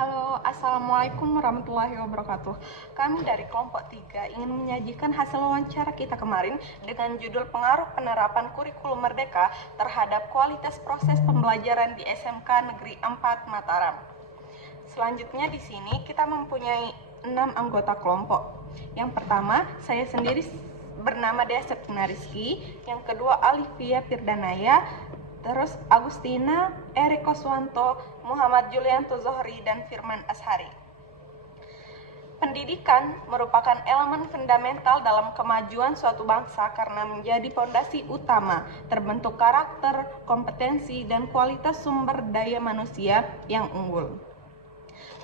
Halo, Assalamualaikum warahmatullahi wabarakatuh. Kami dari kelompok 3 ingin menyajikan hasil wawancara kita kemarin dengan judul Pengaruh Penerapan Kurikulum Merdeka terhadap Kualitas Proses Pembelajaran di SMK Negeri 4 Mataram. Selanjutnya di sini kita mempunyai 6 anggota kelompok. Yang pertama, saya sendiri bernama Dea Septina Rizky, yang kedua Alivia Firdanaya, terus Agustina, Erik Koswanto, Muhammad Julianto Zohri, dan Firman Ashari. Pendidikan merupakan elemen fundamental dalam kemajuan suatu bangsa karena menjadi fondasi utama terbentuk karakter, kompetensi, dan kualitas sumber daya manusia yang unggul.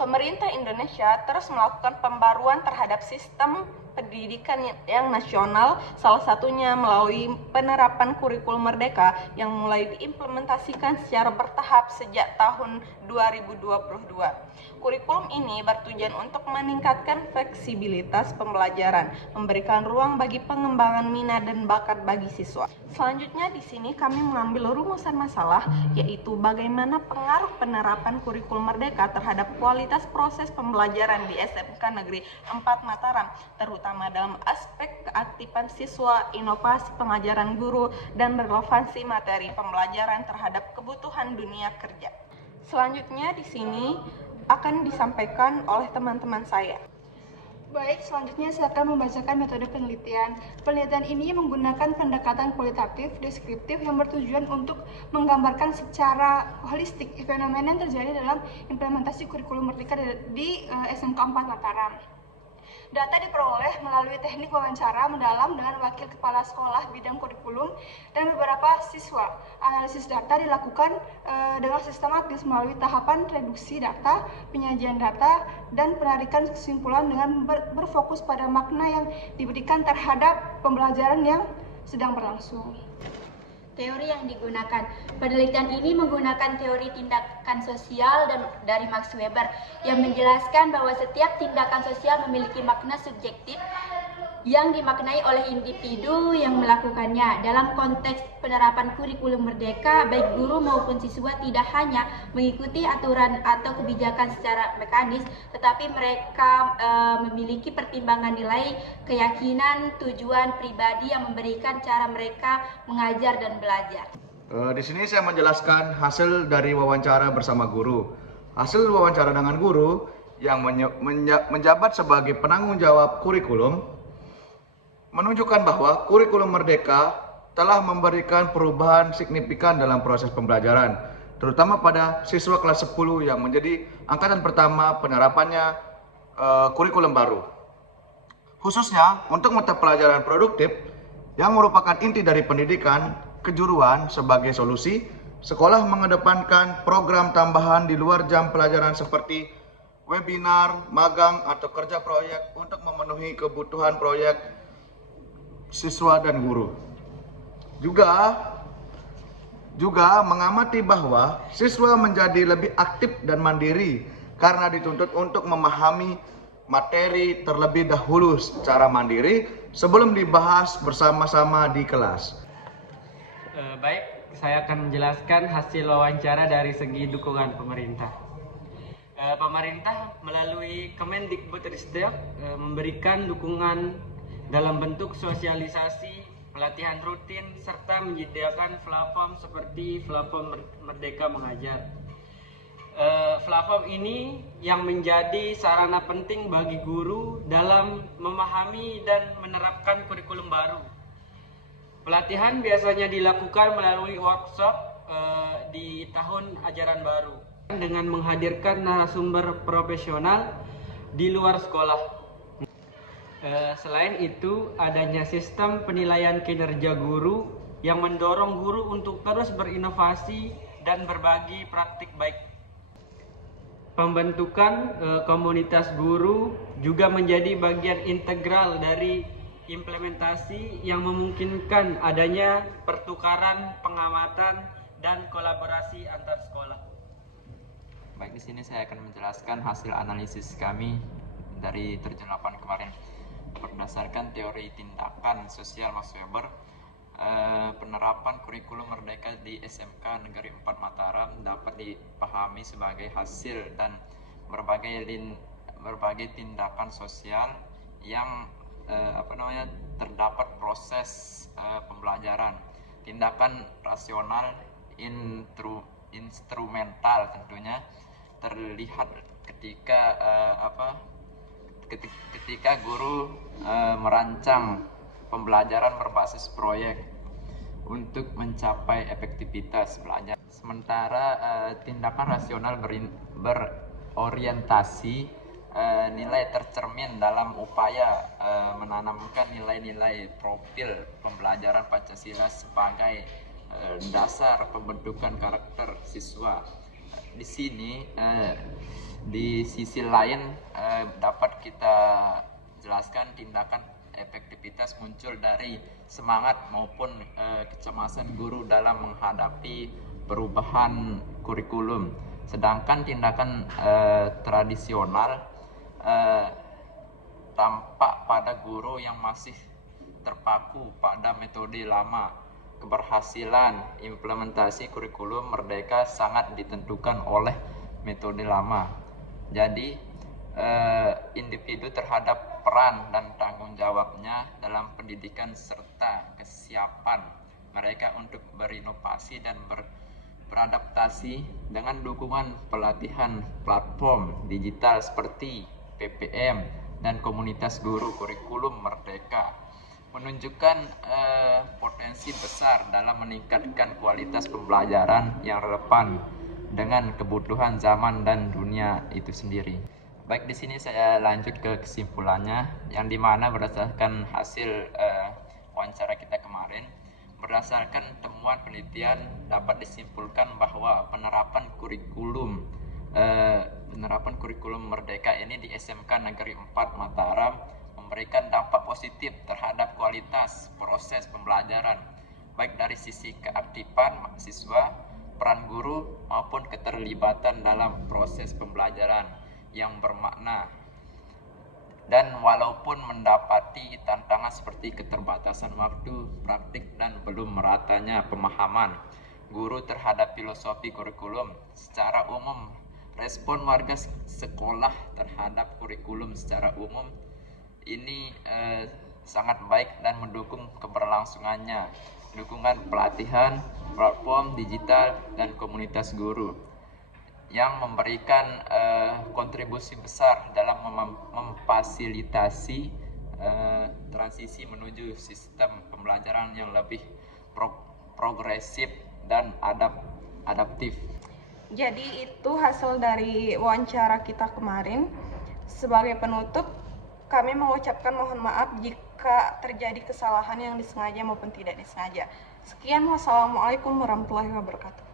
Pemerintah Indonesia terus melakukan pembaruan terhadap sistem pendidikan yang nasional, salah satunya melalui penerapan kurikulum merdeka yang mulai diimplementasikan secara bertahap sejak tahun 2022. Kurikulum ini bertujuan untuk meningkatkan fleksibilitas pembelajaran, memberikan ruang bagi pengembangan minat dan bakat bagi siswa. Selanjutnya di sini kami mengambil rumusan masalah, yaitu bagaimana pengaruh penerapan kurikulum merdeka terhadap kualitas proses pembelajaran di SMK Negeri 4 Mataram, terutama dalam aspek keaktifan siswa, inovasi pengajaran guru, dan relevansi materi pembelajaran terhadap kebutuhan dunia kerja. Selanjutnya di sini akan disampaikan oleh teman-teman saya. Baik, selanjutnya saya akan membacakan metode penelitian. Penelitian ini menggunakan pendekatan kualitatif, deskriptif yang bertujuan untuk menggambarkan secara holistik fenomena yang terjadi dalam implementasi kurikulum merdeka di SMK 4 Mataram. Data diperoleh melalui teknik wawancara mendalam dengan wakil kepala sekolah bidang kurikulum dan beberapa siswa. Analisis data dilakukan dengan sistematis melalui tahapan reduksi data, penyajian data, dan penarikan kesimpulan dengan berfokus pada makna yang diberikan terhadap pembelajaran yang sedang berlangsung. Teori yang digunakan. Penelitian ini menggunakan teori tindakan sosial dari Max Weber yang menjelaskan bahwa setiap tindakan sosial memiliki makna subjektif yang dimaknai oleh individu yang melakukannya. Dalam konteks penerapan kurikulum merdeka, baik guru maupun siswa tidak hanya mengikuti aturan atau kebijakan secara mekanis, tetapi mereka memiliki pertimbangan nilai, keyakinan, tujuan pribadi yang memberikan cara mereka mengajar dan belajar. Di sini saya menjelaskan hasil dari wawancara bersama guru. Hasil wawancara dengan guru yang menjabat sebagai penanggung jawab kurikulum menunjukkan bahwa kurikulum merdeka telah memberikan perubahan signifikan dalam proses pembelajaran, terutama pada siswa kelas 10 yang menjadi angkatan pertama penerapannya kurikulum baru. Khususnya untuk mata pelajaran produktif yang merupakan inti dari pendidikan kejuruan sebagai solusi, sekolah mengedepankan program tambahan di luar jam pelajaran seperti webinar, magang, atau kerja proyek untuk memenuhi kebutuhan proyek siswa dan guru. Juga mengamati bahwa siswa menjadi lebih aktif dan mandiri karena dituntut untuk memahami materi terlebih dahulu secara mandiri sebelum dibahas bersama-sama di kelas. Baik, saya akan menjelaskan hasil wawancara dari segi dukungan pemerintah. Pemerintah melalui Kemendikbudristek memberikan dukungan dalam bentuk sosialisasi, pelatihan rutin, serta menyediakan platform seperti platform Merdeka Mengajar. Platform ini yang menjadi sarana penting bagi guru dalam memahami dan menerapkan kurikulum baru. Pelatihan biasanya dilakukan melalui workshop di tahun ajaran baru dengan menghadirkan narasumber profesional di luar sekolah. Selain itu, adanya sistem penilaian kinerja guru yang mendorong guru untuk terus berinovasi dan berbagi praktik baik. Pembentukan komunitas guru juga menjadi bagian integral dari implementasi yang memungkinkan adanya pertukaran pengamatan dan kolaborasi antar sekolah. Baik, di sini saya akan menjelaskan hasil analisis kami dari terjun lapangan kemarin. Berdasarkan teori tindakan sosial Max Weber, penerapan kurikulum merdeka di SMK Negeri 4 Mataram dapat dipahami sebagai hasil dan berbagai tindakan sosial yang terdapat proses pembelajaran. Tindakan rasional instrumental tentunya terlihat ketika guru merancang pembelajaran berbasis proyek untuk mencapai efektivitas belajar. Sementara tindakan rasional berorientasi nilai tercermin dalam upaya menanamkan nilai-nilai profil pembelajaran Pancasila sebagai dasar pembentukan karakter siswa. Di sini di sisi lain dapat kita jelaskan tindakan efektivitas muncul dari semangat maupun kecemasan guru dalam menghadapi perubahan kurikulum. Sedangkan tindakan tradisional tampak pada guru yang masih terpaku pada metode lama. Keberhasilan implementasi kurikulum merdeka sangat ditentukan oleh metode lama. Jadi individu terhadap peran dan tanggung jawabnya dalam pendidikan serta kesiapan mereka untuk berinovasi dan beradaptasi dengan dukungan pelatihan platform digital seperti PPM dan komunitas guru kurikulum merdeka menunjukkan potensi besar dalam meningkatkan kualitas pembelajaran yang relevan dengan kebutuhan zaman dan dunia itu sendiri. Baik, di sini saya lanjut ke kesimpulannya, yang dimana berdasarkan hasil wawancara kita kemarin, berdasarkan temuan penelitian dapat disimpulkan bahwa penerapan kurikulum merdeka ini di SMK Negeri 4 Mataram memberikan dampak positif terhadap kualitas proses pembelajaran, baik dari sisi keaktifan mahasiswa, peran guru, maupun keterlibatan dalam proses pembelajaran yang bermakna. Dan walaupun mendapati tantangan seperti keterbatasan waktu, praktik, dan belum meratanya pemahaman guru terhadap filosofi kurikulum, secara umum respon warga sekolah terhadap kurikulum secara umum ini sangat baik dan mendukung keberlangsungannya, dukungan pelatihan, platform digital, dan komunitas guru yang memberikan kontribusi besar dalam memfasilitasi transisi menuju sistem pembelajaran yang lebih progresif dan adaptif. Jadi itu hasil dari wawancara kita kemarin. Sebagai penutup, kami mengucapkan mohon maaf jika terjadi kesalahan yang disengaja maupun tidak disengaja. Sekian, wassalamualaikum warahmatullahi wabarakatuh.